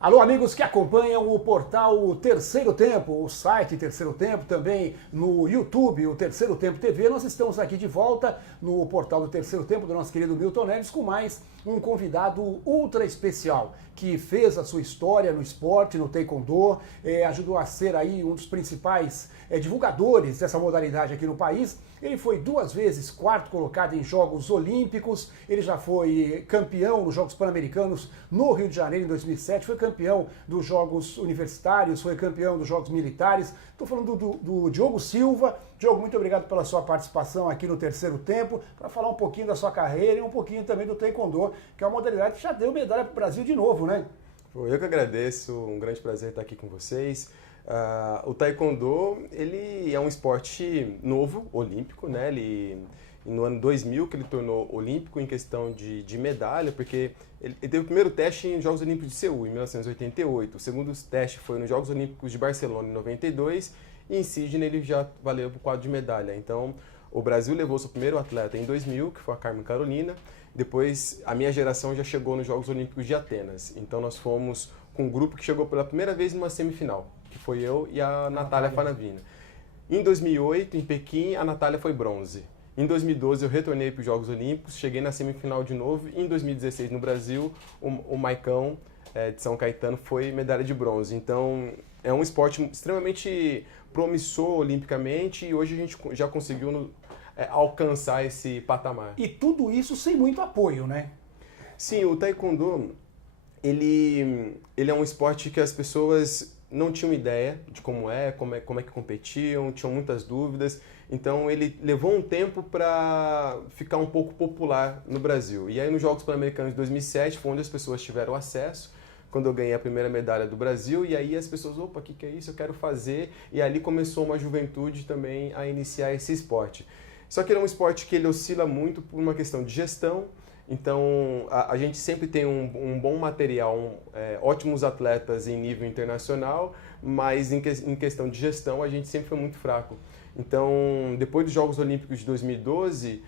Alô, amigos que acompanham o portal Terceiro Tempo, o site Terceiro Tempo, também no YouTube, o Terceiro Tempo TV. Nós estamos aqui de volta no portal do Terceiro Tempo, do nosso querido Milton Neves, com mais um convidado ultra especial, que fez a sua história no esporte, no taekwondo, ajudou a ser aí um dos principais divulgadores dessa modalidade aqui no país. Ele foi 2 vezes quarto colocado em Jogos Olímpicos, ele já foi campeão nos Jogos Pan-Americanos no Rio de Janeiro em 2007, foi campeão dos Jogos Universitários, foi campeão dos Jogos Militares. Estou falando do Diogo Silva. Diogo, muito obrigado pela sua participação aqui no Terceiro Tempo, para falar um pouquinho da sua carreira e um pouquinho também do taekwondo, que é uma modalidade que já deu medalha para o Brasil de novo, né? Eu que agradeço, um grande prazer estar aqui com vocês. O taekwondo, ele é um esporte novo, olímpico, né? No ano 2000 que ele tornou olímpico em questão de medalha, porque ele teve o primeiro teste em Jogos Olímpicos de Seul, em 1988. O segundo teste foi nos Jogos Olímpicos de Barcelona, em 92, e em Sydney ele já valeu para o quadro de medalha. Então, o Brasil levou seu primeiro atleta em 2000, que foi a Carmen Carolina. Depois, a minha geração já chegou nos Jogos Olímpicos de Atenas. Então, nós fomos com um grupo que chegou pela primeira vez numa semifinal, que foi eu e a Natália Fanavina. Em 2008, em Pequim, a Natália foi bronze. Em 2012, eu retornei para os Jogos Olímpicos, cheguei na semifinal de novo. Em 2016, no Brasil, o Maicão, de São Caetano, foi medalha de bronze. Então, é um esporte extremamente promissor olimpicamente e hoje a gente já conseguiu alcançar esse patamar. E tudo isso sem muito apoio, né? Sim, o taekwondo, ele é um esporte que as pessoas não tinham ideia de como é que competiam, tinham muitas dúvidas. Então ele levou um tempo para ficar um pouco popular no Brasil. E aí nos Jogos Pan-Americanos de 2007 foi onde as pessoas tiveram acesso, quando eu ganhei a primeira medalha do Brasil, e aí as pessoas, opa, o que é isso? Eu quero fazer. E ali começou uma juventude também a iniciar esse esporte. Só que ele é um esporte que ele oscila muito por uma questão de gestão. Então, a gente sempre tem um bom material, ótimos atletas em nível internacional, mas em questão de gestão a gente sempre foi muito fraco. Então, depois dos Jogos Olímpicos de 2012,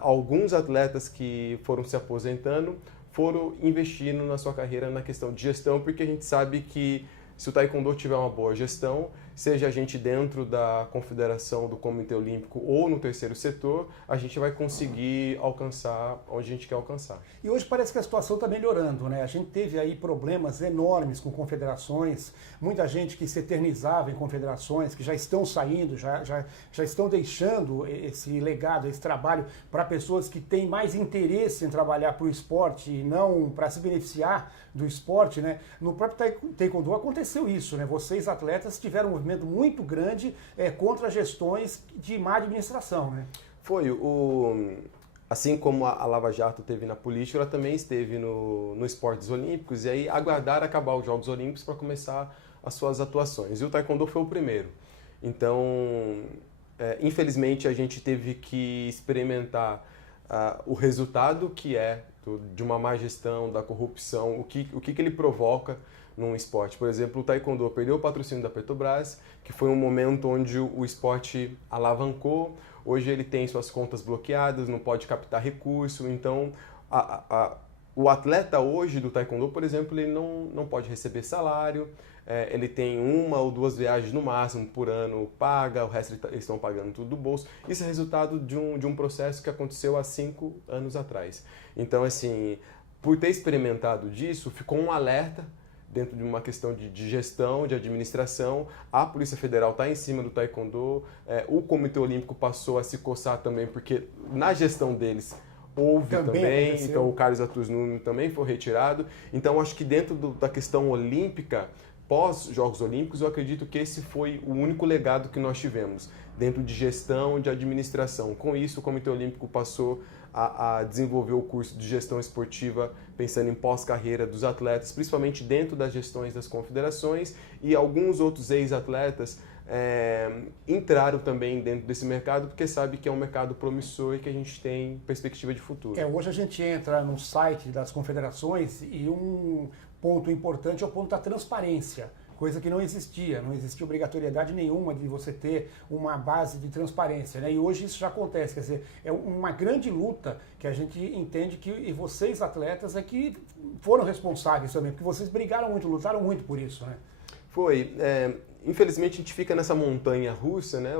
alguns atletas que foram se aposentando foram investindo na sua carreira na questão de gestão, porque a gente sabe que se o taekwondo tiver uma boa gestão, seja a gente dentro da confederação do Comitê Olímpico ou no terceiro setor, a gente vai conseguir alcançar onde a gente quer alcançar. E hoje parece que a situação está melhorando, né? A gente teve aí problemas enormes com confederações, muita gente que se eternizava em confederações, que já estão saindo, já estão deixando esse legado, esse trabalho para pessoas que têm mais interesse em trabalhar para o esporte e não para se beneficiar do esporte, né? No próprio taekwondo aconteceu isso, né? Vocês, atletas, tiveram um movimento muito grande contra gestões de má administração, né? Foi. Assim como a Lava Jato teve na política, ela também esteve no esportes olímpicos, e aí aguardar acabar os Jogos Olímpicos para começar as suas atuações. E o taekwondo foi o primeiro. Então, infelizmente, a gente teve que experimentar o resultado que é de uma má gestão, da corrupção, o que ele provoca num esporte. Por exemplo, o taekwondo perdeu o patrocínio da Petrobras, que foi um momento onde o esporte alavancou. Hoje ele tem suas contas bloqueadas, não pode captar recurso. Então, o atleta hoje do taekwondo, por exemplo, ele não pode receber salário. Ele tem 1 ou 2 viagens no máximo por ano paga, o resto eles estão pagando tudo do bolso. Isso é resultado de um processo que aconteceu há 5 anos atrás. Então, assim, por ter experimentado disso, ficou um alerta dentro de uma questão de gestão, de administração. A Polícia Federal está em cima do taekwondo, o Comitê Olímpico passou a se coçar também, porque na gestão deles houve também, então o Carlos Atus Nuno também foi retirado. Então, acho que dentro da questão olímpica, pós-Jogos Olímpicos, eu acredito que esse foi o único legado que nós tivemos, dentro de gestão, de administração. Com isso, o Comitê Olímpico passou a desenvolver o curso de gestão esportiva, pensando em pós-carreira dos atletas, principalmente dentro das gestões das confederações, e alguns outros ex-atletas entraram também dentro desse mercado, porque sabe que é um mercado promissor e que a gente tem perspectiva de futuro. Hoje a gente entra no site das confederações e um ponto importante é o ponto da transparência. coisa que não existia obrigatoriedade nenhuma de você ter uma base de transparência, né? E hoje isso já acontece, quer dizer, é uma grande luta que a gente entende que e vocês atletas é que foram responsáveis também, porque vocês brigaram muito, lutaram muito por isso, né? Foi. Infelizmente a gente fica nessa montanha russa, né?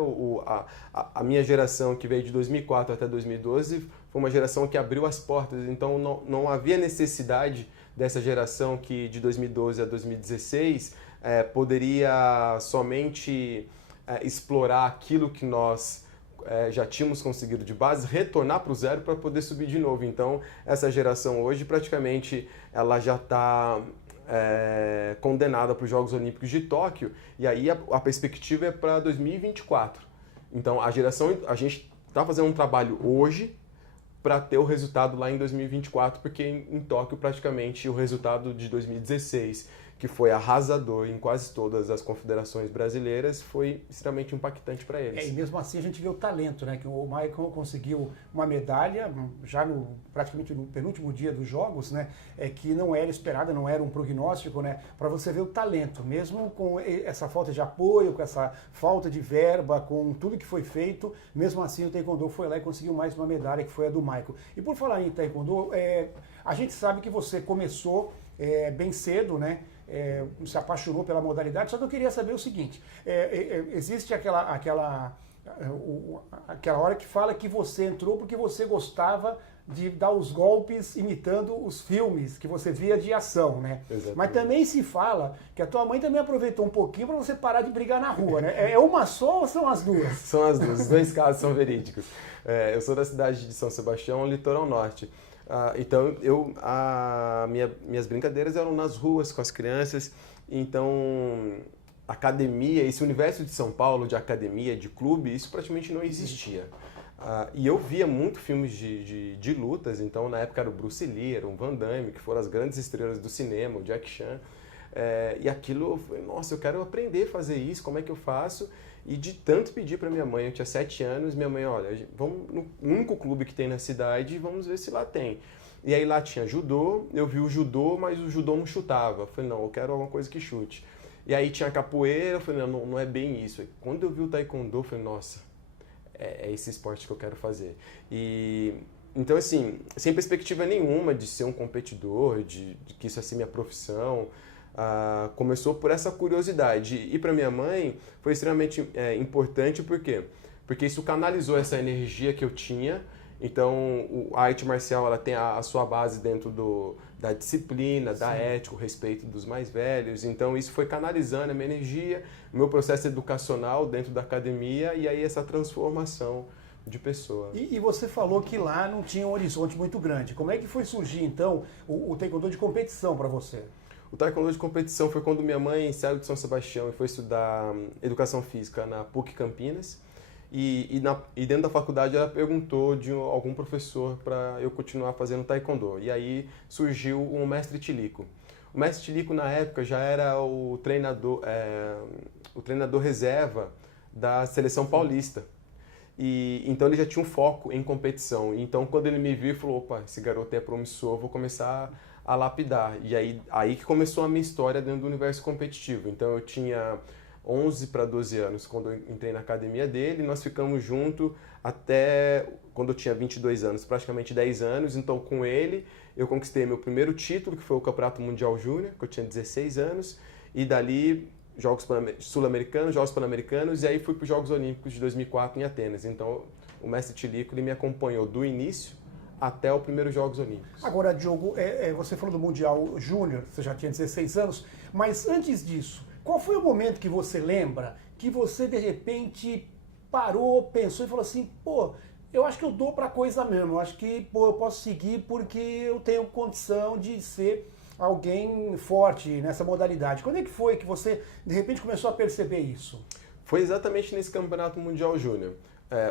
A minha geração que veio de 2004 até 2012 foi uma geração que abriu as portas, então não havia necessidade dessa geração que de 2012 a 2016 poderia somente explorar aquilo que nós já tínhamos conseguido de base, retornar para o zero para poder subir de novo. Então essa geração hoje praticamente ela já está condenada para os Jogos Olímpicos de Tóquio, e aí a perspectiva é para 2024. Então a gente está fazendo um trabalho hoje para ter o resultado lá em 2024, porque em Tóquio praticamente o resultado de 2016, que foi arrasador em quase todas as confederações brasileiras, foi extremamente impactante para eles. E mesmo assim a gente vê o talento, né? Que o Michael conseguiu uma medalha já praticamente no penúltimo dia dos Jogos, né? Que não era esperada, não era um prognóstico, né? Para você ver o talento, mesmo com essa falta de apoio, com essa falta de verba, com tudo que foi feito, mesmo assim o Taekwondo foi lá e conseguiu mais uma medalha, que foi a do Michael. E por falar em Taekwondo, a gente sabe que você começou bem cedo, né? Se apaixonou pela modalidade, só que eu queria saber o seguinte, existe aquela hora que fala que você entrou porque você gostava de dar os golpes imitando os filmes que você via de ação, né? Exatamente. Mas também se fala que a tua mãe também aproveitou um pouquinho para você parar de brigar na rua, né? É uma só ou são as duas? São as duas, os dois casos são verídicos. Eu sou da cidade de São Sebastião, litoral norte. Então, minhas brincadeiras eram nas ruas com as crianças. Então, academia, esse universo de São Paulo, de academia, de clube, isso praticamente não existia. E eu via muito filmes de lutas, então na época era o Bruce Lee, era o Van Damme, que foram as grandes estrelas do cinema, o Jack Chan. E aquilo, eu falei, nossa, eu quero aprender a fazer isso, como é que eu faço? E de tanto pedir para minha mãe, eu tinha 7 anos, minha mãe, olha, vamos no único clube que tem na cidade, vamos ver se lá tem. E aí lá tinha judô, eu vi o judô, mas o judô não chutava. Eu falei, não, eu quero alguma coisa que chute. E aí tinha capoeira, eu falei, não é bem isso. Quando eu vi o taekwondo, eu falei, nossa, é esse esporte que eu quero fazer. E então, assim, sem perspectiva nenhuma de ser um competidor, de que isso ia ser minha profissão, começou por essa curiosidade. E para minha mãe foi extremamente importante, por quê? Porque isso canalizou essa energia que eu tinha. Então, a arte marcial ela tem a sua base dentro da disciplina, da ética, o respeito dos mais velhos. Então, isso foi canalizando a minha energia, o meu processo educacional dentro da academia e aí essa transformação de pessoa. E você falou que lá não tinha um horizonte muito grande. Como é que foi surgir, então, o taekwondo de competição para você? O taekwondo de competição foi quando minha mãe saiu de São Sebastião e foi estudar educação física na PUC Campinas. E dentro da faculdade ela perguntou de algum professor para eu continuar fazendo taekwondo. E aí surgiu o mestre Tilico. O mestre Tilico na época já era o treinador reserva da seleção paulista. E então ele já tinha um foco em competição. Então quando ele me viu, ele falou, opa, esse garoto é promissor, vou começar a lapidar. E aí que começou a minha história dentro do universo competitivo. Então eu tinha 11 para 12 anos quando eu entrei na academia dele, nós ficamos juntos até quando eu tinha 22 anos, praticamente 10 anos. Então com ele eu conquistei meu primeiro título, que foi o Campeonato Mundial Júnior, que eu tinha 16 anos, e dali Jogos Sul-Americanos, Jogos Pan-Americanos, e aí fui para os Jogos Olímpicos de 2004 em Atenas. Então o mestre Tilico ele me acompanhou do início até o primeiro Jogos Olímpicos. Agora, Diogo, você falou do Mundial Júnior, você já tinha 16 anos, mas antes disso, qual foi o momento que você lembra que você, de repente, parou, pensou e falou assim, pô, eu acho que eu dou pra coisa mesmo, eu acho que eu posso seguir porque eu tenho condição de ser alguém forte nessa modalidade. Quando é que foi que você, de repente, começou a perceber isso? Foi exatamente nesse Campeonato Mundial Júnior.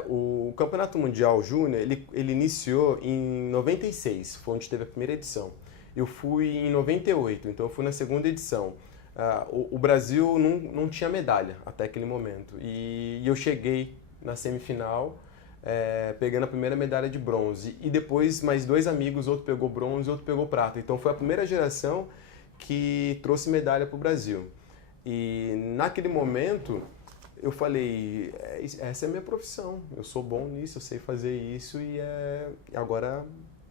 O Campeonato Mundial Júnior, ele iniciou em 96, foi onde teve a primeira edição. Eu fui em 98, então eu fui na segunda edição. O Brasil não tinha medalha até aquele momento. E eu cheguei na semifinal, pegando a primeira medalha de bronze. E depois mais 2 amigos, outro pegou bronze, outro pegou prata. Então foi a primeira geração que trouxe medalha para o Brasil. E naquele momento eu falei, essa é a minha profissão, eu sou bom nisso, eu sei fazer isso e agora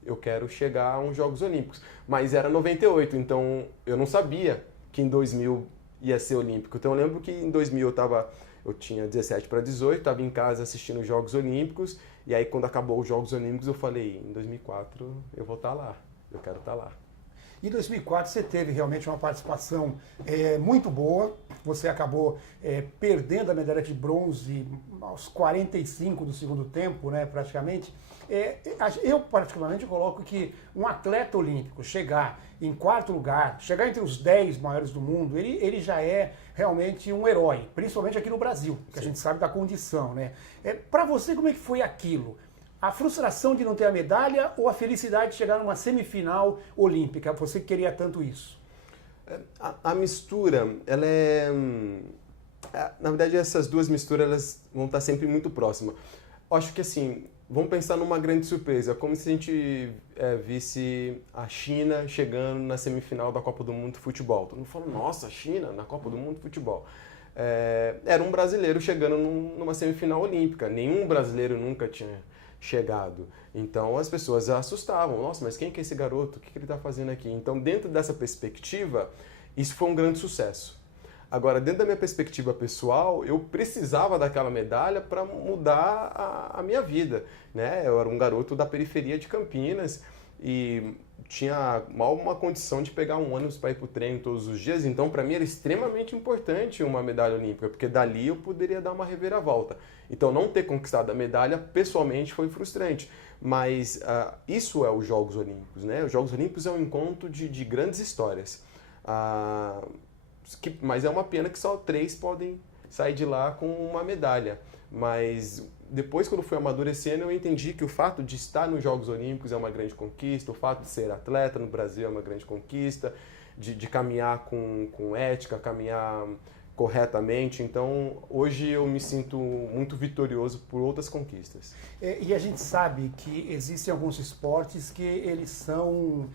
eu quero chegar a uns Jogos Olímpicos. Mas era 98, então eu não sabia que em 2000 ia ser olímpico. Então eu lembro que em 2000 eu tinha 17 para 18, estava em casa assistindo os Jogos Olímpicos, e aí quando acabou os Jogos Olímpicos eu falei, em 2004 eu vou estar lá, eu quero estar lá. Em 2004 você teve realmente uma participação muito boa, você acabou perdendo a medalha de bronze aos 45 do segundo tempo, né, praticamente. Eu particularmente coloco que um atleta olímpico chegar em quarto lugar, chegar entre os 10 maiores do mundo, ele já é realmente um herói, principalmente aqui no Brasil, que a gente sabe da condição, né? Para você, como é que foi aquilo? A frustração de não ter a medalha ou a felicidade de chegar numa semifinal olímpica? Você queria tanto isso? A mistura, ela é... Na verdade, essas duas misturas elas vão estar sempre muito próximas. Eu acho que assim, vamos pensar numa grande surpresa, como se a gente visse a China chegando na semifinal da Copa do Mundo de Futebol. Todo mundo fala, nossa, a China na Copa do Mundo de Futebol. Era um brasileiro chegando numa semifinal olímpica. Nenhum brasileiro nunca tinha chegado. Então as pessoas assustavam. Nossa, mas quem que é esse garoto? O que ele está fazendo aqui? Então, dentro dessa perspectiva, isso foi um grande sucesso. Agora, dentro da minha perspectiva pessoal, eu precisava daquela medalha para mudar a minha vida, né? Eu era um garoto da periferia de Campinas e tinha mal uma condição de pegar um ônibus para ir para o treino todos os dias, então para mim era extremamente importante uma medalha olímpica, porque dali eu poderia dar uma reviravolta. Então não ter conquistado a medalha, pessoalmente, foi frustrante, mas isso é os Jogos Olímpicos, né? Os Jogos Olímpicos é um encontro de grandes histórias, mas é uma pena que só 3 podem sair de lá com uma medalha, mas... Depois, quando fui amadurecendo, eu entendi que o fato de estar nos Jogos Olímpicos é uma grande conquista, o fato de ser atleta no Brasil é uma grande conquista, de caminhar com ética, caminhar corretamente. Então, hoje eu me sinto muito vitorioso por outras conquistas. E a gente sabe que existem alguns esportes que eles são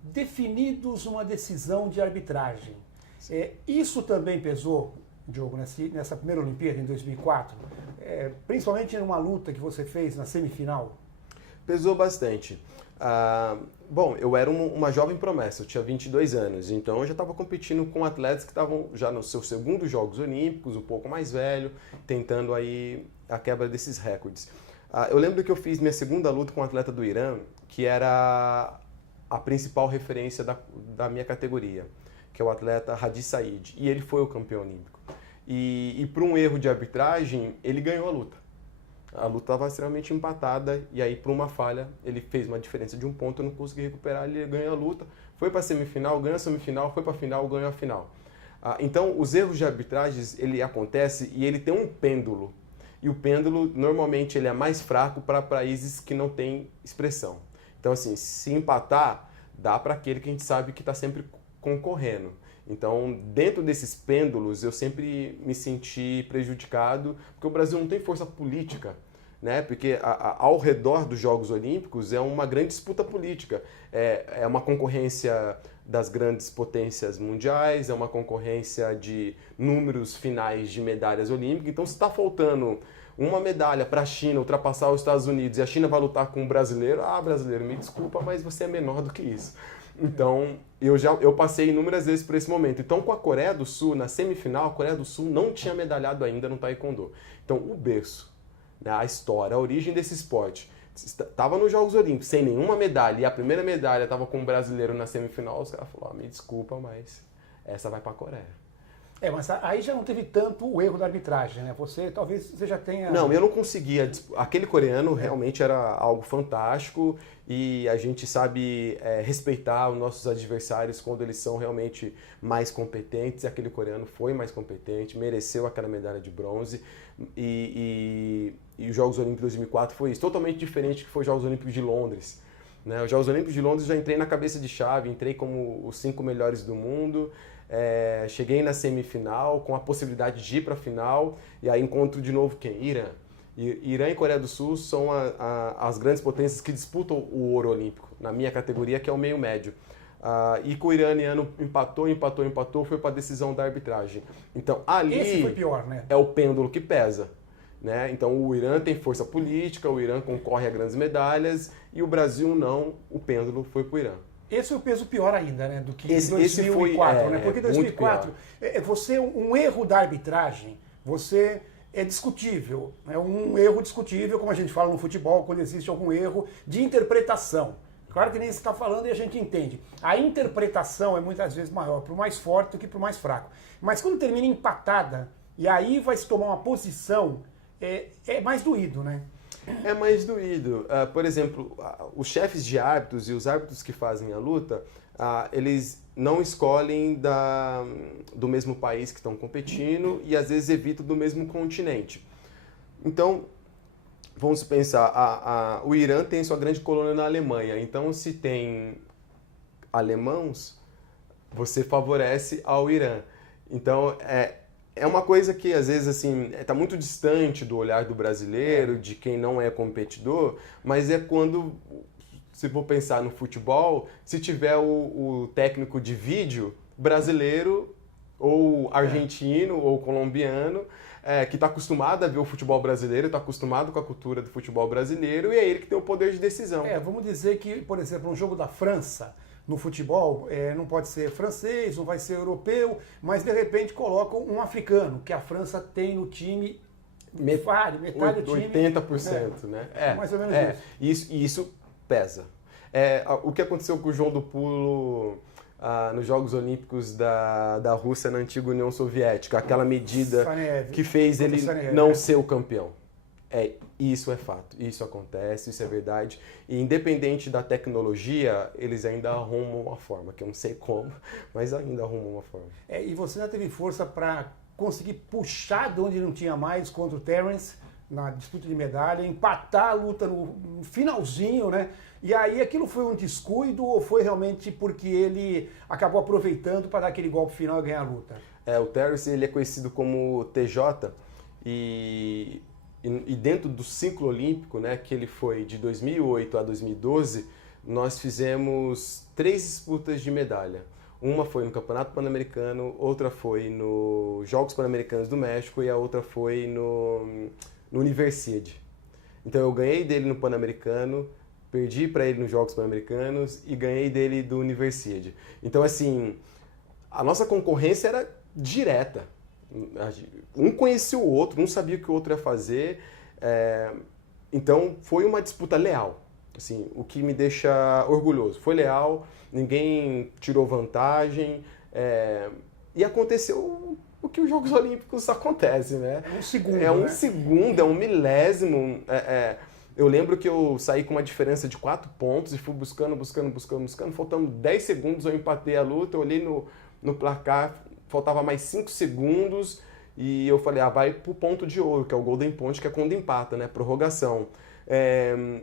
definidos numa decisão de arbitragem. Isso também pesou, Diogo, nessa primeira Olimpíada em 2004? Principalmente numa luta que você fez na semifinal? Pesou bastante. Bom, eu era uma jovem promessa, eu tinha 22 anos, então eu já estava competindo com atletas que estavam já nos seus segundos Jogos Olímpicos, um pouco mais velho, tentando aí a quebra desses recordes. Eu lembro que eu fiz minha segunda luta com um atleta do Irã, que era a principal referência da minha categoria, que é o atleta Hadi Said, e ele foi o campeão olímpico. E por um erro de arbitragem, ele ganhou a luta. A luta estava extremamente empatada e aí, por uma falha, ele fez uma diferença de 1 ponto, eu não consegui recuperar, ele ganhou a luta, foi para a semifinal, ganhou a semifinal, foi para a final, ganhou a final. Então, os erros de arbitragens, ele acontece e ele tem um pêndulo. E o pêndulo, normalmente, ele é mais fraco para países que não têm expressão. Então, assim, se empatar, dá para aquele que a gente sabe que está sempre concorrendo. Então, dentro desses pêndulos, eu sempre me senti prejudicado, porque o Brasil não tem força política, né? Porque ao redor dos Jogos Olímpicos é uma grande disputa política, é uma concorrência das grandes potências mundiais, é uma concorrência de números finais de medalhas olímpicas, então se está faltando uma medalha para a China ultrapassar os Estados Unidos e a China vai lutar com um brasileiro, brasileiro, me desculpa, mas você é menor do que isso. Então, eu passei inúmeras vezes por esse momento. Então, com a Coreia do Sul, na semifinal, a Coreia do Sul não tinha medalhado ainda no Taekwondo. Então, o berço, né, a história, a origem desse esporte, estava nos Jogos Olímpicos sem nenhuma medalha, e a primeira medalha estava com um brasileiro na semifinal, os caras falaram, me desculpa, mas essa vai para a Coreia. Mas aí já não teve tanto o erro da arbitragem, né? Talvez você já tenha... Não, eu não conseguia. Aquele coreano realmente era algo fantástico e a gente sabe respeitar os nossos adversários quando eles são realmente mais competentes. Aquele coreano foi mais competente, mereceu aquela medalha de bronze e os Jogos Olímpicos de 2004 foi isso. Totalmente diferente do que foi os Jogos Olímpicos de Londres. Né? Os Jogos Olímpicos de Londres eu já entrei na cabeça de chave, entrei como os 5 melhores do mundo. Cheguei na semifinal com a possibilidade de ir para a final e aí encontro de novo quem? Irã. Irã e Coreia do Sul são as grandes potências que disputam o ouro olímpico, na minha categoria, que é o meio médio. e que o iraniano empatou, foi para a decisão da arbitragem. Então ali Esse foi pior, né? é o pêndulo que pesa. Né? Então o Irã tem força política, o Irã concorre a grandes medalhas e o Brasil não, o pêndulo foi para o Irã. Esse é o peso pior ainda, né? Do que esse 2004, foi, né? Porque 2004, um erro da arbitragem, é discutível. É um erro discutível, como a gente fala no futebol, quando existe algum erro de interpretação. Claro que nem você está falando e a gente entende. A interpretação é muitas vezes maior para o mais forte do que para o mais fraco. Mas quando termina empatada, e aí vai se tomar uma posição, é mais doído, né? É mais doído. Por exemplo, os chefes de árbitros e os árbitros que fazem a luta, eles não escolhem do mesmo país que estão competindo e às vezes evitam do mesmo continente. Então, vamos pensar, o Irã tem sua grande colônia na Alemanha, então se tem alemãos, você favorece ao Irã. Então, é uma coisa que, às vezes, assim, está muito distante do olhar do brasileiro, de quem não é competidor, mas é quando, se for pensar no futebol, se tiver o técnico de vídeo brasileiro, ou argentino, ou colombiano, que está acostumado a ver o futebol brasileiro, está acostumado com a cultura do futebol brasileiro, e é ele que tem o poder de decisão. Vamos dizer que, por exemplo, um jogo da França, no futebol, não pode ser francês, não vai ser europeu, mas de repente colocam um africano, que a França tem no time, metade do time. 80%, né? Mais ou menos isso. Isso pesa. O que aconteceu com o João do Pulo nos Jogos Olímpicos da Rússia na antiga União Soviética, aquela medida que fez ele não ser o campeão. Isso é fato, isso acontece, isso é verdade. E independente da tecnologia, eles ainda arrumam uma forma, que eu não sei como, mas ainda arrumam uma forma. E você já teve força para conseguir puxar de onde não tinha mais contra o Terence na disputa de medalha, empatar a luta no finalzinho, né? E aí aquilo foi um descuido ou foi realmente porque ele acabou aproveitando para dar aquele golpe final e ganhar a luta? O Terence, ele é conhecido como TJ e dentro do ciclo olímpico, né, que ele foi de 2008 a 2012, nós fizemos 3 disputas de medalha. Uma foi no Campeonato Pan-Americano, outra foi nos Jogos Pan-Americanos do México e a outra foi no Universiade. Então eu ganhei dele no Pan-Americano, perdi para ele nos Jogos Pan-Americanos e ganhei dele do Universiade. Então assim, a nossa concorrência era direta. Um conhecia o outro, um sabia o que o outro ia fazer, então foi uma disputa leal, assim, o que me deixa orgulhoso. Foi leal, ninguém tirou vantagem, e aconteceu o que os Jogos Olímpicos acontece, né? É um segundo, segundo, é um milésimo. Eu lembro que eu saí com uma diferença de 4 pontos e fui buscando, faltando 10 segundos eu empatei a luta, eu olhei no placar, faltava mais 5 segundos e eu falei, vai pro ponto de ouro, que é o Golden Point, que é quando empata, né? Prorrogação.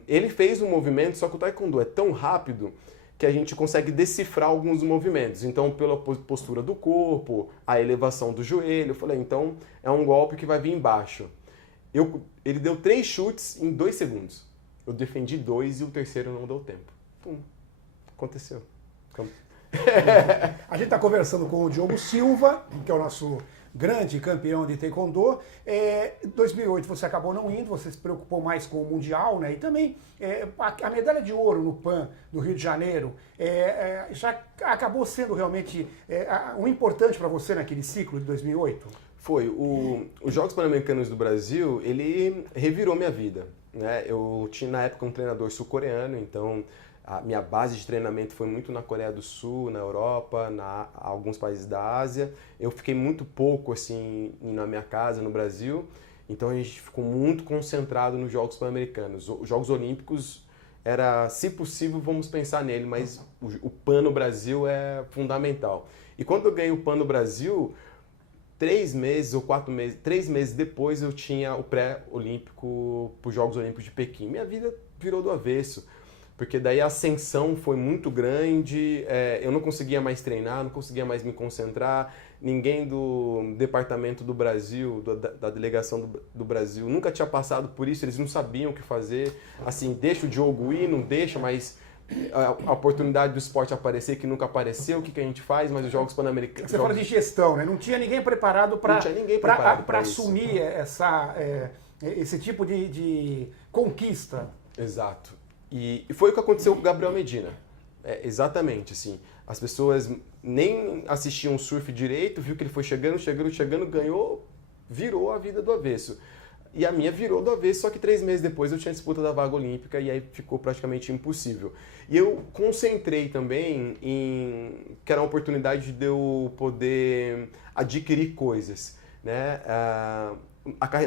Ele fez um movimento, só que o Taekwondo é tão rápido que a gente consegue decifrar alguns movimentos. Então, pela postura do corpo, a elevação do joelho, eu falei, então é um golpe que vai vir embaixo. Ele deu 3 chutes em 2 segundos. Eu defendi 2 e o terceiro não deu tempo. Pum, aconteceu. A gente está conversando com o Diogo Silva, que é o nosso grande campeão de Taekwondo. Em 2008 você acabou não indo, você se preocupou mais com o Mundial, né? E também a medalha de ouro no PAN do Rio de Janeiro já acabou sendo realmente um importante para você naquele ciclo de 2008? Foi. Os Jogos Pan-Americanos do Brasil, ele revirou minha vida, né? Eu tinha na época um treinador sul-coreano, então a minha base de treinamento foi muito na Coreia do Sul, na Europa, alguns países da Ásia. Eu fiquei muito pouco assim na minha casa, no Brasil. Então a gente ficou muito concentrado nos Jogos Pan-Americanos. Os Jogos Olímpicos era, se possível, vamos pensar nele, mas o PAN no Brasil é fundamental. E quando eu ganhei o PAN no Brasil, 3 meses ou 4 meses, 3 meses depois eu tinha o pré-olímpico para os Jogos Olímpicos de Pequim. Minha vida virou do avesso. Porque daí a ascensão foi muito grande, eu não conseguia mais treinar, não conseguia mais me concentrar, ninguém do departamento do Brasil, da delegação do Brasil, nunca tinha passado por isso, eles não sabiam o que fazer, assim, deixa o Diogo ir, não deixa, mas a oportunidade do esporte aparecer que nunca apareceu, o que a gente faz, mas os Jogos Pan-Americanos... Você fala de gestão, né? Não tinha ninguém preparado para assumir esse tipo de conquista. Exato. E foi o que aconteceu com o Gabriel Medina. Exatamente, assim. As pessoas nem assistiam surf direito, viu que ele foi chegando, ganhou, virou a vida do avesso. E a minha virou do avesso, só que 3 meses depois eu tinha disputa da vaga olímpica e aí ficou praticamente impossível. E eu concentrei também em que era uma oportunidade de eu poder adquirir coisas, né?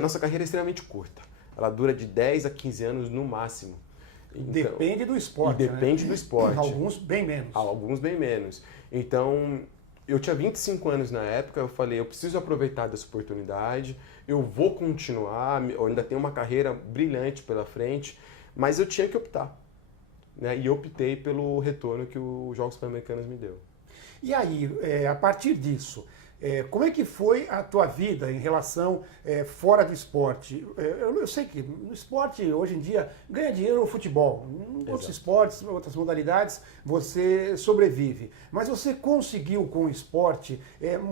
Nossa carreira é extremamente curta. Ela dura de 10 a 15 anos no máximo. Então, depende do esporte. Depende, né? Do esporte. Alguns bem menos. Alguns bem menos. Então, eu tinha 25 anos na época, eu falei, eu preciso aproveitar dessa oportunidade, eu vou continuar, eu ainda tenho uma carreira brilhante pela frente, mas eu tinha que optar. Né? E eu optei pelo retorno que os Jogos Pan-Americanos me deu. E aí, a partir disso, como é que foi a tua vida em relação fora do esporte? Eu sei que no esporte, hoje em dia, ganha dinheiro o futebol. Em outros esportes, outras modalidades, você sobrevive. Mas você conseguiu, com o esporte,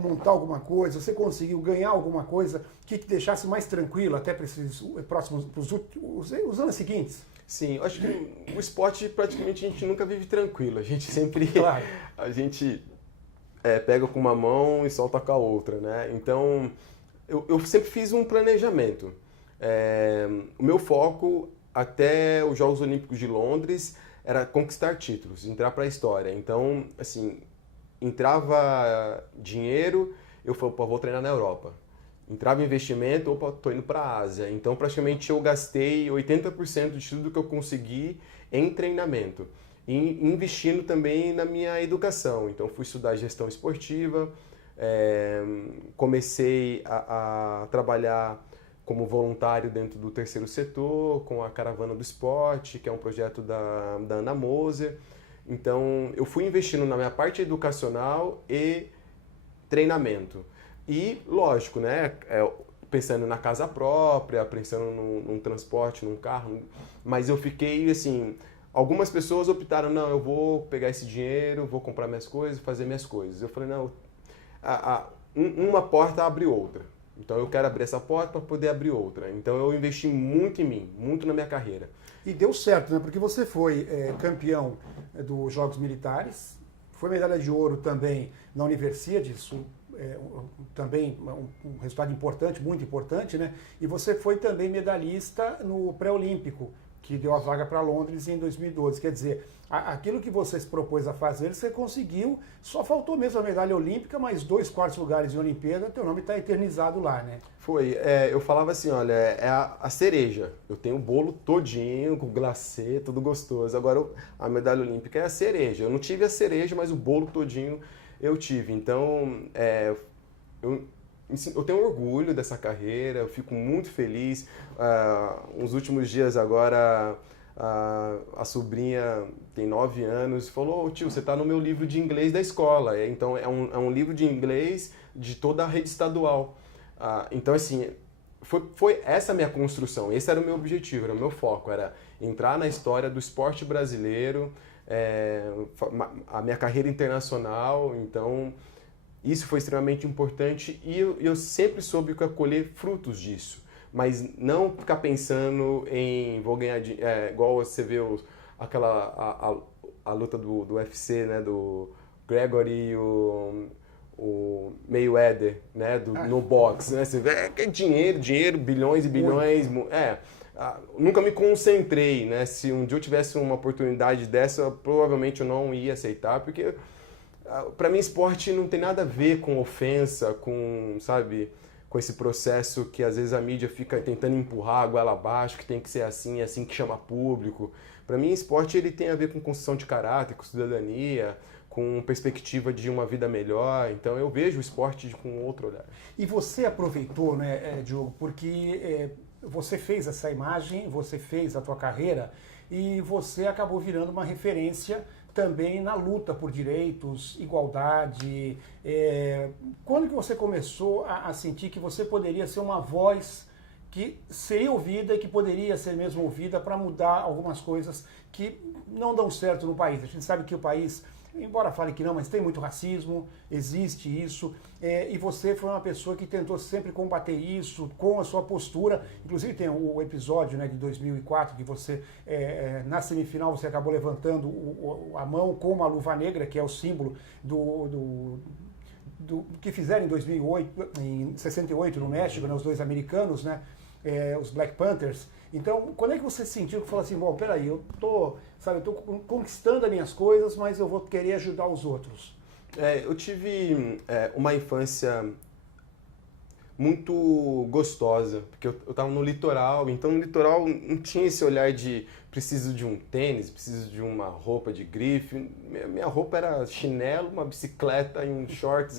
montar alguma coisa? Você conseguiu ganhar alguma coisa que te deixasse mais tranquilo até para esses próximos, os anos seguintes? Sim, eu acho que o esporte, praticamente, a gente nunca vive tranquilo. A gente sempre... Claro. A gente... pega com uma mão e solta com a outra, né? Então, eu sempre fiz um planejamento. O meu foco até os Jogos Olímpicos de Londres era conquistar títulos, entrar para a história. Então, assim, entrava dinheiro, eu falei, vou treinar na Europa. Entrava investimento, estou indo para a Ásia. Então, praticamente, eu gastei 80% de tudo que eu consegui em treinamento. E investindo também na minha educação. Então, fui estudar gestão esportiva, comecei a trabalhar como voluntário dentro do terceiro setor, com a Caravana do Esporte, que é um projeto da Ana Moser. Então, eu fui investindo na minha parte educacional e treinamento. E, lógico, né, pensando na casa própria, pensando num transporte, num carro, mas eu fiquei, assim... Algumas pessoas optaram, não, eu vou pegar esse dinheiro, vou comprar minhas coisas, fazer minhas coisas. Eu falei, não, uma porta abre outra. Então eu quero abrir essa porta para poder abrir outra. Então eu investi muito em mim, muito na minha carreira. E deu certo, né? Porque você foi campeão dos Jogos Militares, foi medalha de ouro também na Universidade, isso também um resultado importante, muito importante, né? E você foi também medalhista no pré-olímpico, que deu a vaga para Londres em 2012. Quer dizer, aquilo que você se propôs a fazer, você conseguiu, só faltou mesmo a medalha olímpica, mas 2 quartos lugares em Olimpíada, teu nome está eternizado lá, né? Foi, eu falava assim, olha, é a cereja. Eu tenho o bolo todinho, com glacê, tudo gostoso. Agora, a medalha olímpica é a cereja. Eu não tive a cereja, mas o bolo todinho eu tive. Então, eu tenho orgulho dessa carreira, eu fico muito feliz. Nos últimos dias agora, a sobrinha tem 9 anos, falou, tio, você está no meu livro de inglês da escola. Então é um livro de inglês de toda a rede estadual. Então assim, foi essa a minha construção, esse era o meu objetivo, era o meu foco, era entrar na história do esporte brasileiro, a minha carreira internacional, então... Isso foi extremamente importante e eu sempre soube que eu ia colher frutos disso. Mas não ficar pensando em vou ganhar igual você vê a luta do UFC, né, do Gregory e o Mayweather, né, no boxe, né? Você vê que é dinheiro, bilhões e bilhões. Nunca me concentrei, né? Se um dia eu tivesse uma oportunidade dessa, provavelmente eu não ia aceitar, porque para mim esporte não tem nada a ver com ofensa, com, sabe, com esse processo que às vezes a mídia fica tentando empurrar a goela abaixo, que tem que ser assim, é assim que chama público. Para mim esporte ele tem a ver com construção de caráter, com cidadania, com perspectiva de uma vida melhor. Então eu vejo o esporte com outro olhar. E você aproveitou, né, Diogo, porque você fez essa imagem, você fez a tua carreira e você acabou virando uma referência também na luta por direitos, igualdade. Quando que você começou a sentir que você poderia ser uma voz que seria ouvida e que poderia ser mesmo ouvida para mudar algumas coisas que não dão certo no país. A gente sabe que o país, embora fale que não, mas tem muito racismo, existe isso, e você foi uma pessoa que tentou sempre combater isso com a sua postura. Inclusive tem o episódio, né, de 2004, que você, na semifinal, você acabou levantando a mão com uma luva negra, que é o símbolo do que fizeram em 2008, em 68 no México, né, os dois americanos, né, os Black Panthers. Então, quando é que você sentiu que falou assim, bom, peraí, eu tô conquistando as minhas coisas, mas eu vou querer ajudar os outros? Eu tive uma infância muito gostosa, porque eu estava no litoral, então no litoral não tinha esse olhar de preciso de um tênis, preciso de uma roupa de grife. Minha roupa era chinelo, uma bicicleta e um shorts,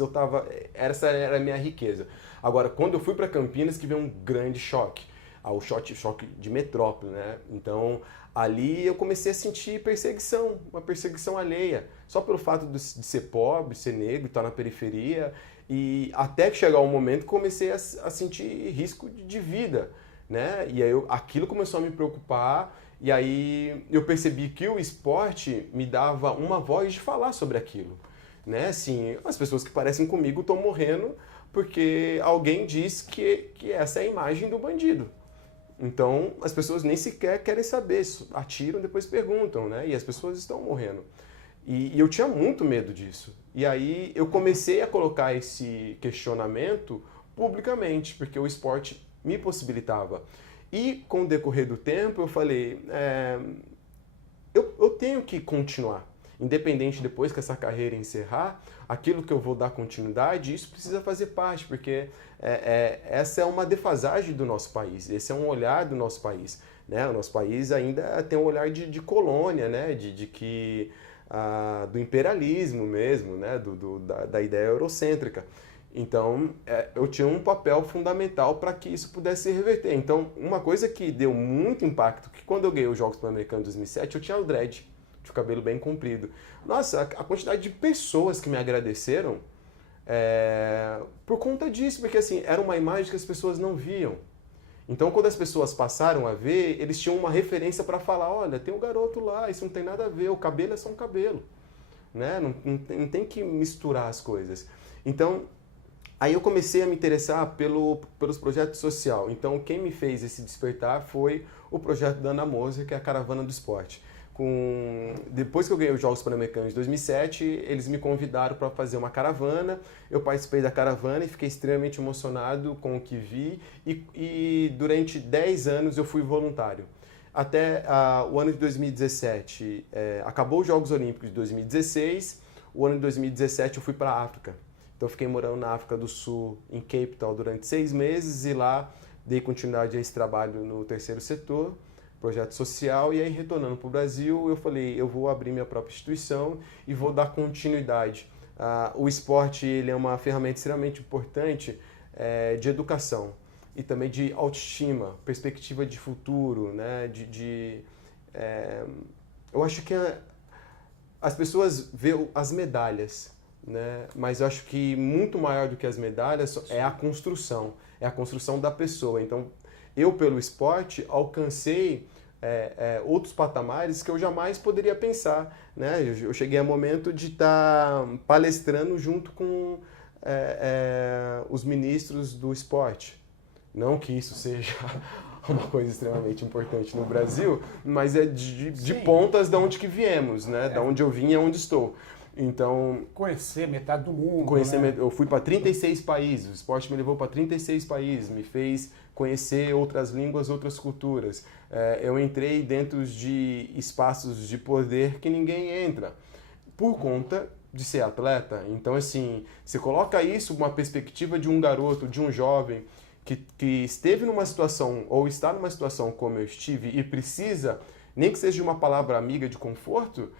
essa era a minha riqueza. Agora, quando eu fui para Campinas, que veio um grande choque, o choque de metrópole, né? Então, ali eu comecei a sentir perseguição, uma perseguição alheia, só pelo fato de ser pobre, ser negro, estar na periferia, e até que chegar um momento que comecei a sentir risco de vida, né? E aí aquilo começou a me preocupar, e aí eu percebi que o esporte me dava uma voz de falar sobre aquilo, né? Assim, as pessoas que parecem comigo estão morrendo porque alguém diz que essa é a imagem do bandido. Então, as pessoas nem sequer querem saber, atiram, depois perguntam, né? E as pessoas estão morrendo. E eu tinha muito medo disso. E aí eu comecei a colocar esse questionamento publicamente, porque o esporte me possibilitava. E com o decorrer do tempo eu falei, eu tenho que continuar. Independente depois que essa carreira encerrar, aquilo que eu vou dar continuidade, isso precisa fazer parte, porque essa é uma defasagem do nosso país, esse é um olhar do nosso país, né? O nosso país ainda tem um olhar de colônia, né? Do imperialismo mesmo, né? Da ideia eurocêntrica. Então, eu tinha um papel fundamental para que isso pudesse se reverter. Então, uma coisa que deu muito impacto, que quando eu ganhei os Jogos Pan-Americanos de 2007, eu tinha o dread, de cabelo bem comprido. Nossa, a quantidade de pessoas que me agradeceram por conta disso, porque assim, era uma imagem que as pessoas não viam. Então, quando as pessoas passaram a ver, eles tinham uma referência para falar, olha, tem um garoto lá, isso não tem nada a ver, o cabelo é só um cabelo. Né? Não tem que misturar as coisas. Então, aí eu comecei a me interessar pelos projetos sociais. Então, quem me fez esse despertar foi o projeto da Ana Moser, que é a Caravana do Esporte. Depois que eu ganhei os Jogos Pan-Americanos de 2007, eles me convidaram para fazer uma caravana. Eu participei da caravana e fiquei extremamente emocionado com o que vi. E durante 10 anos eu fui voluntário. Até o ano de 2017, acabou os Jogos Olímpicos de 2016. O ano de 2017 eu fui para a África. Então eu fiquei morando na África do Sul, em Cape Town, durante 6 meses. E lá dei continuidade a esse trabalho no terceiro setor, projeto social, e aí retornando para o Brasil, eu falei, eu vou abrir minha própria instituição e vou dar continuidade. O esporte ele é uma ferramenta extremamente importante de educação e também de autoestima, perspectiva de futuro, né? Eu acho que as pessoas veem as medalhas, né? Mas eu acho que muito maior do que as medalhas é a construção da pessoa. Então, eu pelo esporte alcancei outros patamares que eu jamais poderia pensar, né? Eu cheguei a momento de estar palestrando junto com os ministros do esporte. Não que isso seja uma coisa extremamente importante no Brasil, mas é de pontas de onde que viemos, né? Da onde eu vim e onde estou. Então, conhecer metade do mundo. Né? Eu fui para 36 países, o esporte me levou para 36 países, me fez conhecer outras línguas, outras culturas. Eu entrei dentro de espaços de poder que ninguém entra, por conta de ser atleta. Então, assim, você coloca isso, uma perspectiva de um garoto, de um jovem, que esteve numa situação, ou está numa situação como eu estive, e precisa, nem que seja de uma palavra amiga de conforto,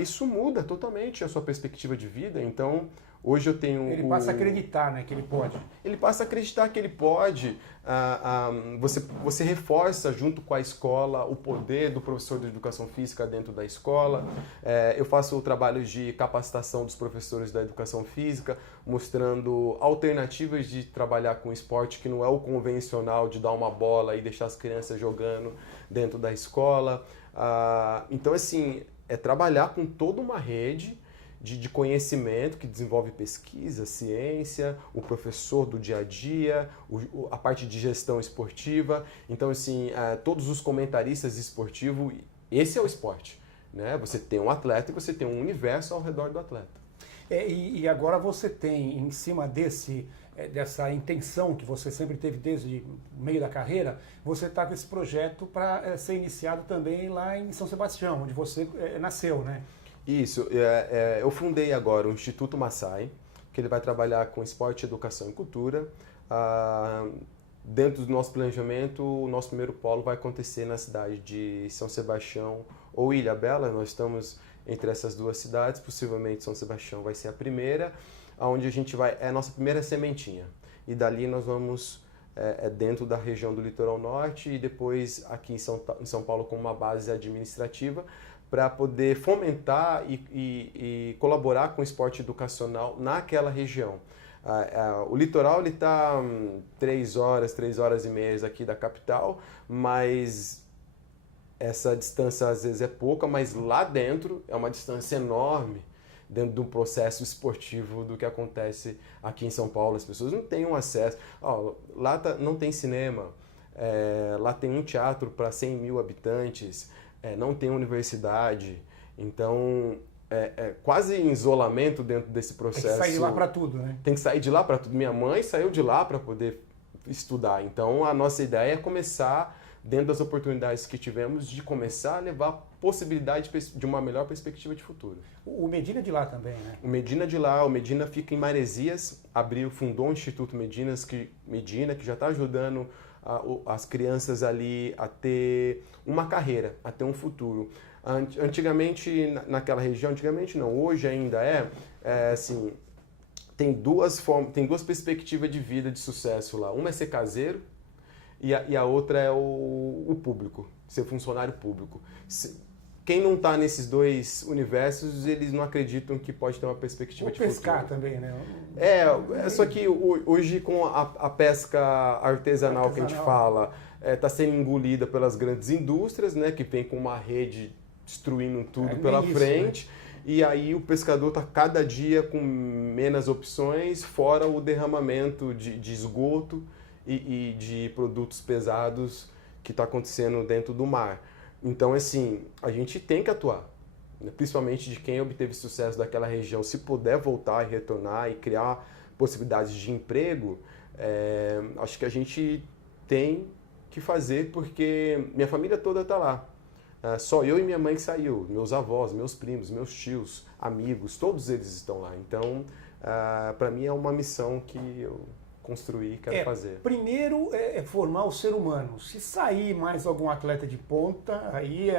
isso muda totalmente a sua perspectiva de vida. Então, Hoje eu tenho... Ele passa a acreditar, né, que ele pode. Ele passa a acreditar que ele pode. Você reforça junto com a escola o poder do professor de educação física dentro da escola. Eu faço o trabalho de capacitação dos professores da educação física, mostrando alternativas de trabalhar com esporte que não é o convencional de dar uma bola e deixar as crianças jogando dentro da escola. Então, assim, é trabalhar com toda uma rede de conhecimento que desenvolve pesquisa, ciência, o professor do dia a dia, a parte de gestão esportiva. Então, assim, todos os comentaristas esportivos, esse é o esporte, né? Você tem um atleta e você tem um universo ao redor do atleta. E agora você tem, em cima dessa intenção que você sempre teve desde o meio da carreira, você está com esse projeto para ser iniciado também lá em São Sebastião, onde você nasceu, né? Isso, eu fundei agora o Instituto Massai, que ele vai trabalhar com esporte, educação e cultura. Dentro do nosso planejamento, o nosso primeiro polo vai acontecer na cidade de São Sebastião ou Ilhabela. Nós estamos entre essas duas cidades, possivelmente São Sebastião vai ser a primeira, onde a gente vai, é a nossa primeira sementinha. E dali nós vamos dentro da região do Litoral Norte e depois aqui em São Paulo como uma base administrativa, para poder fomentar e colaborar com o esporte educacional naquela região. O litoral está 3 horas e meia aqui da capital, mas essa distância às vezes é pouca, mas lá dentro é uma distância enorme dentro do processo esportivo do que acontece aqui em São Paulo. As pessoas não têm um acesso. Lá não tem cinema, lá tem um teatro para 100 mil habitantes, não tem universidade, então quase em isolamento dentro desse processo. Tem que sair de lá para tudo, né? Tem que sair de lá para tudo. Minha mãe saiu de lá para poder estudar, então a nossa ideia é começar, dentro das oportunidades que tivemos, de começar a levar possibilidade de uma melhor perspectiva de futuro. O Medina de lá também, né? O Medina de lá, o Medina fica em Maresias, fundou o Instituto Medina, que já está ajudando as crianças ali a ter uma carreira, a ter um futuro. Antigamente, naquela região, antigamente não, hoje ainda assim, tem duas perspectivas de vida de sucesso lá. Uma é ser caseiro e a outra é o público, ser funcionário público. Quem não está nesses dois universos, eles não acreditam que pode ter uma perspectiva de futuro. Pescar também, né? Só que hoje com a pesca artesanal que a gente fala, está sendo engolida pelas grandes indústrias, né, que vem com uma rede destruindo tudo pela frente. Né? E aí o pescador está cada dia com menos opções, fora o derramamento de esgoto e de produtos pesados que está acontecendo dentro do mar. Então, assim, a gente tem que atuar, né? Principalmente de quem obteve sucesso daquela região. Se puder voltar e retornar e criar possibilidades de emprego, acho que a gente tem que fazer, porque minha família toda está lá. Só eu e minha mãe que saiu, meus avós, meus primos, meus tios, amigos, todos eles estão lá. Então, para mim é uma missão que eu construir e quero fazer. Primeiro é formar o ser humano. Se sair mais algum atleta de ponta, aí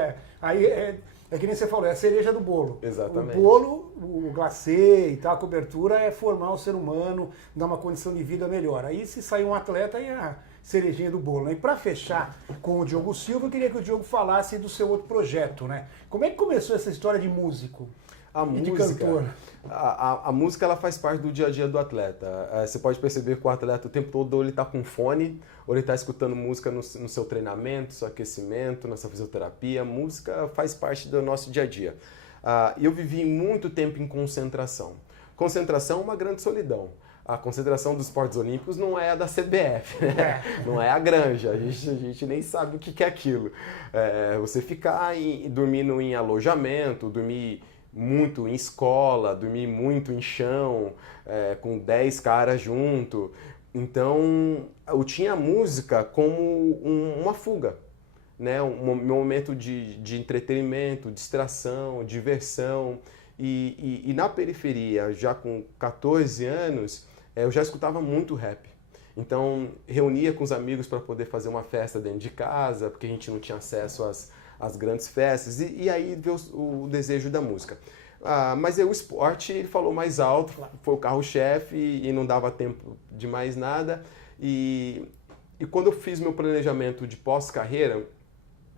que nem você falou, é a cereja do bolo. Exatamente. O bolo, o glacê e tal, a cobertura é formar o ser humano, dar uma condição de vida melhor. Aí se sair um atleta, aí é a cerejinha do bolo. E para fechar com o Diogo Silva, eu queria que o Diogo falasse do seu outro projeto, né? Como é que começou essa história de músico? De cantor? A música ela faz parte do dia a dia do atleta. Você pode perceber que o atleta o tempo todo ou ele está com fone, ou ele está escutando música no seu treinamento, no seu aquecimento, na sua fisioterapia. A música faz parte do nosso dia a dia. Eu vivi muito tempo em concentração. Concentração é uma grande solidão. A concentração dos esportes olímpicos não é a da CBF, né? Não é a granja, a gente nem sabe o que é aquilo. Você ficar dormindo em alojamento, dormir muito em escola, dormir muito em chão, com 10 caras junto. Então, eu tinha a música como uma fuga, né? Um momento de entretenimento, distração, diversão. E na periferia, já com 14 anos, eu já escutava muito rap. Então, reunia com os amigos para poder fazer uma festa dentro de casa, porque a gente não tinha acesso às grandes festas. E aí veio o desejo da música. Mas o esporte ele falou mais alto, foi o carro-chefe e não dava tempo de mais nada. E quando eu fiz meu planejamento de pós-carreira,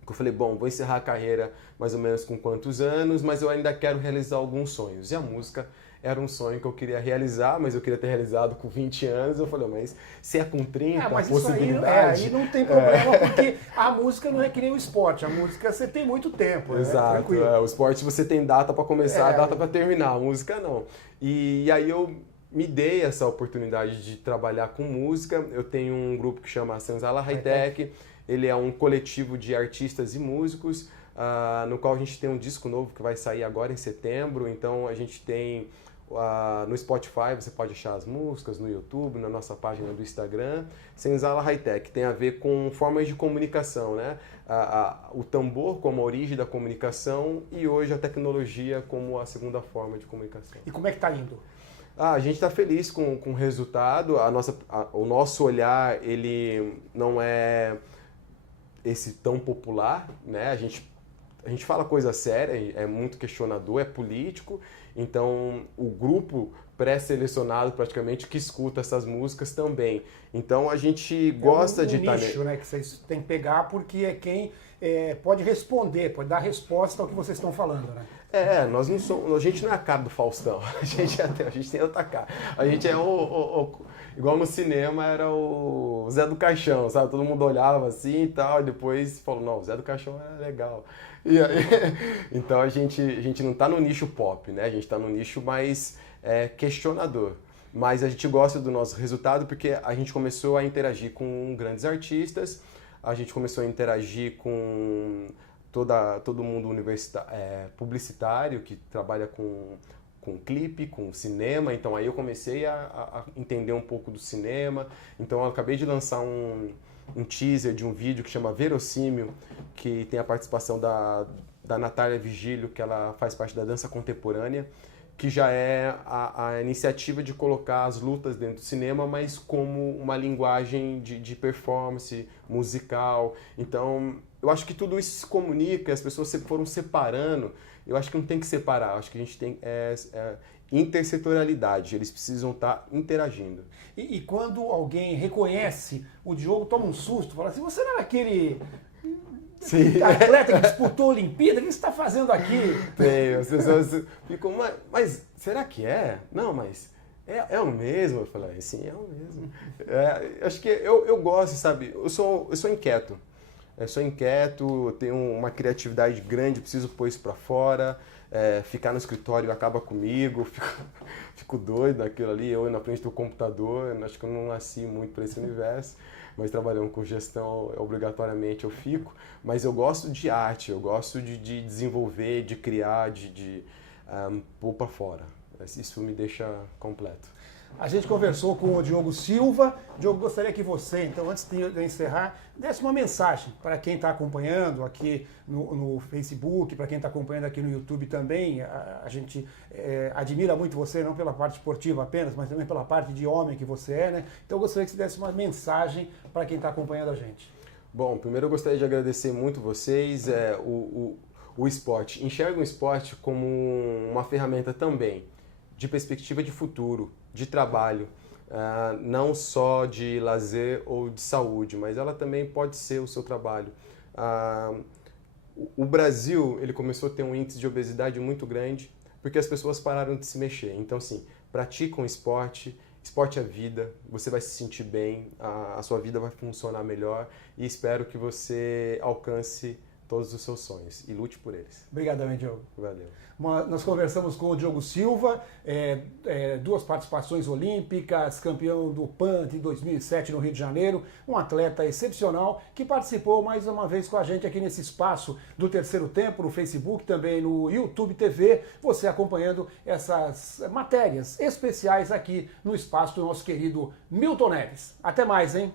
eu falei, bom, vou encerrar a carreira mais ou menos com quantos anos, mas eu ainda quero realizar alguns sonhos. E a música era um sonho que eu queria realizar, mas eu queria ter realizado com 20 anos. Eu falei, mas se é com 30, mas possibilidade... Aí não tem problema, porque a música não é que nem o esporte. A música você tem muito tempo, Exato, o esporte você tem data para começar, data para terminar, a música não. E aí eu me dei essa oportunidade de trabalhar com música. Eu tenho um grupo que chama Senzala Hightech. Ele é um coletivo de artistas e músicos, no qual a gente tem um disco novo que vai sair agora em setembro. Então a gente tem no Spotify, você pode achar as músicas, no YouTube, na nossa página do Instagram. Senzala Hightech tem a ver com formas de comunicação, né? O tambor como a origem da comunicação e hoje a tecnologia como a segunda forma de comunicação. E como é que está indo? A gente está feliz com o resultado. O nosso olhar ele não é esse tão popular, né? A gente fala coisa séria, é muito questionador, é político. Então, o grupo pré-selecionado praticamente que escuta essas músicas também. Então, a gente gosta de estar... nicho, né, que vocês têm que pegar porque é quem pode responder, pode dar resposta ao que vocês estão falando, né? Nós não somos, a gente não é a cara do Faustão, a gente tem outra cara. A gente é igual no cinema era o Zé do Caixão, sabe? Todo mundo olhava assim e tal, e depois falou, não, o Zé do Caixão é legal. E aí, então a gente não está no nicho pop, né? A gente está no nicho mais questionador. Mas a gente gosta do nosso resultado porque a gente começou a interagir com grandes artistas, a gente começou a interagir com todo mundo publicitário que trabalha com clipe, com cinema. Então aí eu comecei a entender um pouco do cinema. Então eu acabei de lançar um teaser de um vídeo que chama Verossímil, que tem a participação da Natália Vigílio, que ela faz parte da dança contemporânea, que já é a iniciativa de colocar as lutas dentro do cinema, mas como uma linguagem de performance musical. Então, eu acho que tudo isso se comunica, as pessoas foram separando. Eu acho que não tem que separar, acho que a gente tem intersetorialidade, eles precisam estar interagindo. E quando alguém reconhece o Diogo, toma um susto, fala assim, você não era aquele... Sim. Atleta que disputou a Olimpíada, o que você está fazendo aqui? Tem, as pessoas ficam, mas será que é? Não, mas é o mesmo? Eu falei, sim, é o mesmo. Acho que eu gosto, sabe, eu sou inquieto. Eu sou inquieto, tenho uma criatividade grande, preciso pôr isso pra fora. Ficar no escritório acaba comigo, fico doido naquilo ali, eu na frente do computador. Acho que eu não nasci muito para esse universo, mas trabalhando com gestão, obrigatoriamente eu fico. Mas eu gosto de arte, eu gosto de desenvolver, de criar, de pôr para fora. Isso me deixa completo. A gente conversou com o Diogo Silva. Diogo, gostaria que você, então, antes de encerrar, desse uma mensagem para quem está acompanhando aqui no Facebook, para quem está acompanhando aqui no YouTube também. A gente admira muito você, não pela parte esportiva apenas, mas também pela parte de homem que você é, né? Então, eu gostaria que você desse uma mensagem para quem está acompanhando a gente. Bom, primeiro eu gostaria de agradecer muito vocês. O esporte, enxergo o esporte como uma ferramenta também de perspectiva de futuro, de trabalho, não só de lazer ou de saúde, mas ela também pode ser o seu trabalho. O Brasil, ele começou a ter um índice de obesidade muito grande porque as pessoas pararam de se mexer. Então, assim, praticam esporte, esporte é vida, você vai se sentir bem, a sua vida vai funcionar melhor e espero que você alcance todos os seus sonhos e lute por eles. Obrigadão, Diogo. Valeu. Nós conversamos com o Diogo Silva, 2 participações olímpicas, campeão do PAN de 2007 no Rio de Janeiro, um atleta excepcional que participou mais uma vez com a gente aqui nesse espaço do Terceiro Tempo, no Facebook, também no YouTube TV, você acompanhando essas matérias especiais aqui no espaço do nosso querido Milton Neves. Até mais, hein?